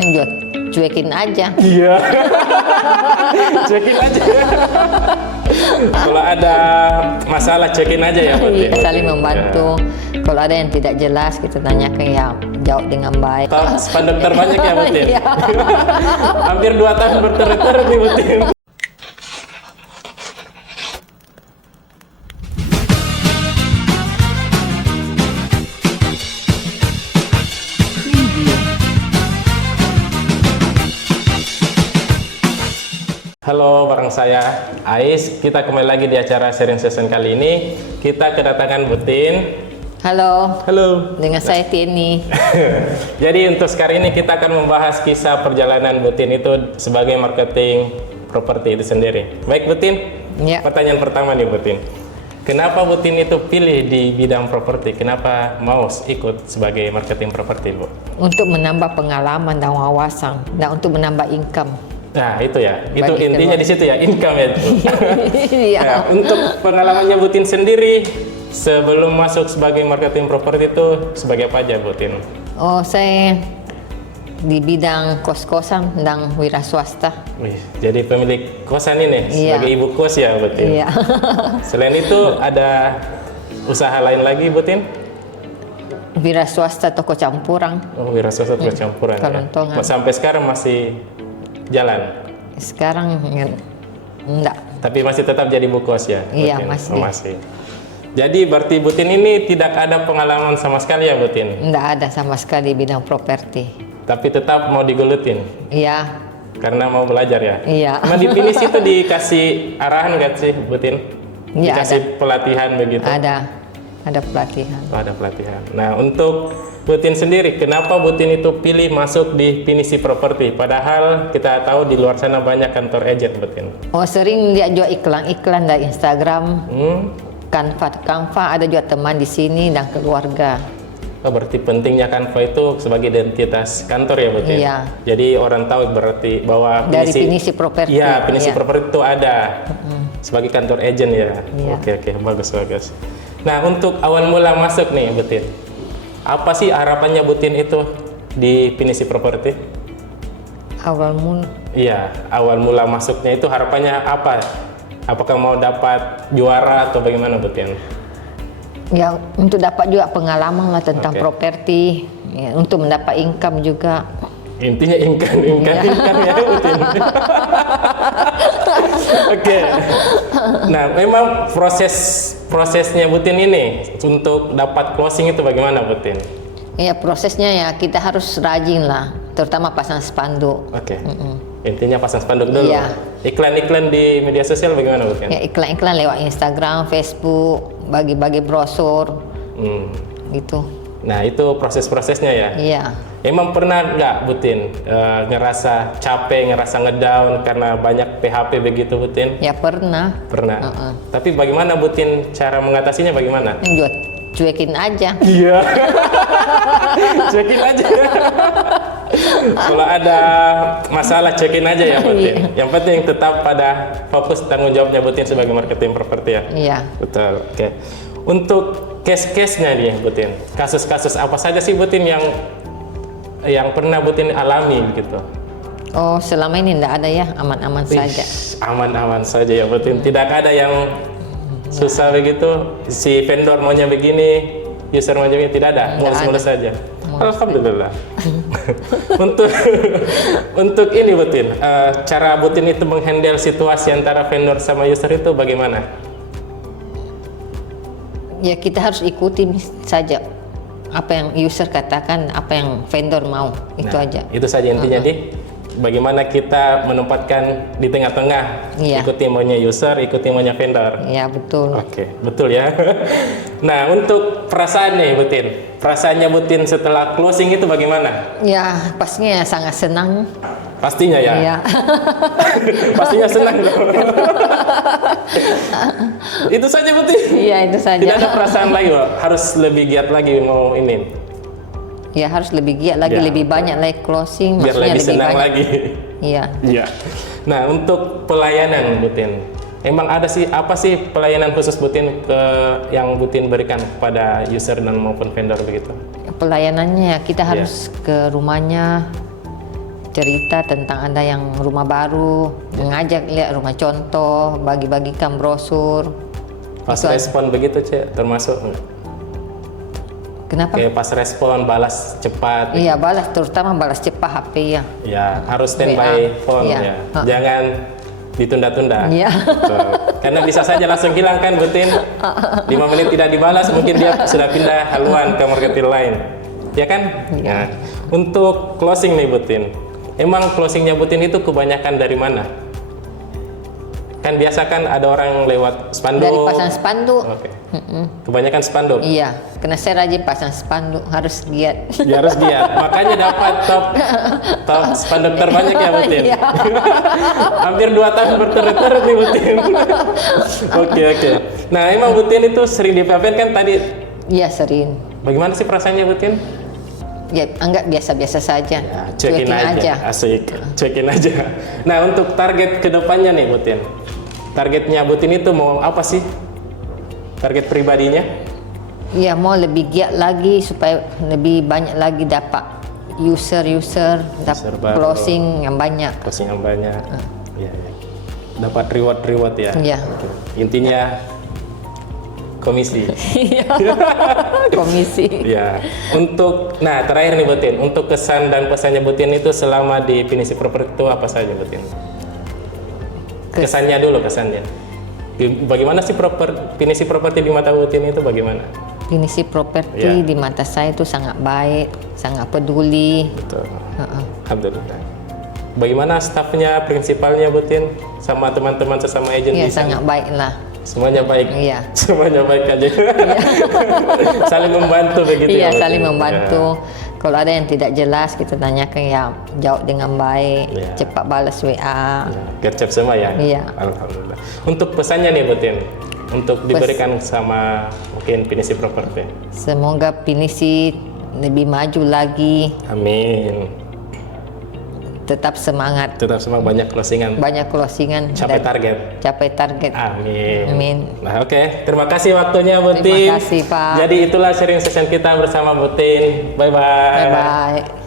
Lanjut, cuekin aja. Iya. Cekin aja. Kalau ada masalah cekin aja ya, Butin. Iya, saling membantu. Kalau ada yang tidak jelas, kita tanyakan ya, jawab dengan baik. Tahu spanduk terbanyak ya, Butin. Iya. Hampir 2 tahun berturut-turut nih, Butin. Halo, bareng saya Ais. Kita kembali lagi di acara sharing session kali ini. Kita kedatangan Butin. Halo, Halo. dengan saya Tieni. Jadi untuk sekarang ini kita akan membahas kisah perjalanan Butin itu sebagai marketing properti itu sendiri. Baik Butin, Ya. pertanyaan pertama nih Butin. Kenapa Butin itu pilih di bidang properti? Kenapa mau ikut sebagai marketing properti, Bu? Untuk menambah pengalaman dan wawasan, dan untuk menambah income. Nah itu ya, itu Bagi intinya keluarga. di situ ya, income ya. Iya. Nah, untuk pengalamannya Butin sendiri sebelum masuk sebagai marketing properti itu sebagai apa aja Butin? Oh, saya di bidang kos-kosan dan wira swasta. Wih, jadi pemilik kosan ini Iya. sebagai ibu kos ya Butin. Iya. Selain itu ada usaha lain lagi Butin? Wira swasta toko campuran. Oh, wira swasta campuran ya. Kelontongan. Sampai sekarang masih jalan, Sekarang enggak. tapi masih tetap jadi ibu kos ya? Iya, Butin? masih. Oh, masih. Jadi berarti Butin ini tidak ada pengalaman sama sekali ya Butin? Enggak ada sama sekali bidang properti. Tapi tetap mau digelutin Iya. karena mau belajar ya? Iya. Sama di Finis itu dikasih arahan nggak sih Butin? Iya, Dikasih pelatihan begitu? Ada pelatihan. Oh, ada pelatihan. Nah, untuk Butin sendiri, kenapa Butin itu pilih masuk di Pinisi Properti? Padahal kita tahu di luar sana banyak kantor agent Butin. Oh, sering dia jual iklan-iklan dari Instagram, Hmm? Canva ada juga teman di sini dan keluarga. Oh, berarti pentingnya Canva itu sebagai identitas kantor ya Butin? Iya. Jadi orang tahu berarti bahwa Dari Pinisi Properti. Iya, Pinisi Iya. Properti itu ada sebagai kantor agent ya. Iya. Oke, bagus. Nah, untuk awal mula masuk nih Butin, apa sih harapannya Butin itu di Pinisi Properti? Awal mula Iya, awal mula masuknya itu harapannya apa? Apakah mau dapat juara atau bagaimana Butin? ya untuk dapat juga pengalaman lah tentang Oke. properti, ya, untuk mendapat income juga. Intinya income ya Butin. Oke. Nah, memang prosesnya Butin ini untuk dapat closing itu bagaimana Butin? Ya prosesnya ya kita harus rajin lah, terutama pasang spanduk. Oke. Intinya pasang spanduk dulu. Iya. Iklan-iklan di media sosial bagaimana Butin? Ya iklan-iklan lewat Instagram, Facebook, bagi-bagi brosur Hmm. gitu. Nah, itu proses-prosesnya ya. Iya. Emang pernah nggak Butin ngerasa capek, ngerasa ngedown karena banyak PHP begitu Butin? Ya pernah. Pernah. Tapi bagaimana Butin cara mengatasinya bagaimana? Lanjut, cuekin aja. Iya. Cekin aja. Kalau ada masalah cekin aja ya Butin. Yang penting tetap pada fokus tanggung jawabnya Butin sebagai marketing properti ya. Iya. Betul. Oke. Untuk case-case-nya nih Butin. Kasus-kasus apa saja sih Butin yang pernah Butin alami gitu? Oh, selama ini enggak ada ya, aman-aman saja. Aman-aman saja ya Butin. Tidak ada yang susah begitu. Si vendor maunya begini, user maunya begini, tidak ada. Mulus-mulus saja. Alhamdulillah. untuk ini Butin, cara Butin itu menghandle situasi antara vendor sama user itu bagaimana? Ya kita harus ikuti saja apa yang user katakan, apa yang vendor mau, itu Nah, aja. Itu saja intinya di bagaimana kita menempatkan di tengah-tengah, Iya. ikuti maunya user, ikuti maunya vendor. Ya betul. Oke, betul ya. Nah, untuk perasaan nih Butin, perasaannya Butin setelah closing itu bagaimana? Ya pastinya sangat senang. Pastinya ya. Ya. Pastinya senang dong. Itu saja Butin. Iya itu saja. Tidak ada perasaan lagi, Pak. Harus lebih giat lagi mau ini. Ya harus lebih giat lagi, Ya. lebih banyak lagi closing, Biar maksudnya lebih senang banyak. lagi. Iya. Iya. Nah, untuk pelayanan Butin. Emang ada sih apa sih pelayanan khusus Butin yang Butin berikan kepada user dan maupun vendor begitu? Pelayanannya kita harus ke rumahnya, cerita tentang ada yang rumah baru, mengajak lihat rumah contoh, bagi-bagikan brosur. Pas Itu respon begitu, Cek, termasuk nggak? Kenapa? Kayak pas respon balas cepat. Iya, balas, terutama balas cepat HP ya. Ya, harus standby WA. phone Iya. ya. Jangan ditunda-tunda. Iya. Tuh. Karena bisa saja langsung hilang kan, Butin. 5 menit tidak dibalas, mungkin dia sudah pindah haluan ke marketing lain. Ya kan? Iya. Nah, untuk closing nih, Butin. Emang closingnya Butin itu kebanyakan dari mana? Kan biasa kan ada orang lewat spanduk. Dari pasang spanduk. Oke. Kebanyakan spanduk. Iya, karena saya rajin pasang spanduk, harus giat. Ya harus giat. Makanya dapat top spanduk terbanyak ya, Butin. Iya. Hampir 2 tahun berturut-turut nih, Butin. Oke. Nah, emang Butin itu sering di PPN kan tadi. Iya, sering. Bagaimana sih perasaannya, Butin? Ya, anggap biasa-biasa saja. Ya, cuekin aja. Asik. Cuekin aja. Nah, untuk target kedepannya nih, Butin. Targetnya Butin itu mau apa sih? Target pribadinya? Ya, mau lebih giat lagi supaya lebih banyak lagi dapat user, dapat baru. closing yang banyak. Closing yang banyak. Iya. Dapat reward ya. Iya. Oke. Intinya komisi. Komisi. Ya. Nah, terakhir nih, Butin. Untuk kesan dan pesannya Butin itu selama di Pinisi Property itu apa saja, Butin? Kesannya dulu, kesannya. Bagaimana sih Pinisi Property di mata Butin itu bagaimana? Pinisi Property Ya. di mata saya itu sangat baik, sangat peduli. Betul. Alhamdulillah. Bagaimana stafnya, prinsipalnya, Butin, sama teman-teman sesama agen Iya, di sana? sangat baik lah. Semuanya baik. Iya. Semuanya baik aja. Saling membantu begitu Iya, ya, Butin? saling membantu. Ya. Kalau ada yang tidak jelas, kita tanyakan ya, jawab dengan baik, Iya. cepat balas WA. Gercep semua ya? Iya. Alhamdulillah. Untuk pesannya nih, Butin, untuk diberikan sama mungkin Pinisi Property. Semoga Pinisi lebih maju lagi, Amin. tetap semangat, Tetap semangat, banyak closingan. banyak closingan, Capai dan target. capai target. Amin. Amin. Nah, oke. Terima kasih waktunya, Butin. Terima kasih, Pak. Jadi itulah sharing session kita bersama Butin. Bye-bye. Bye-bye.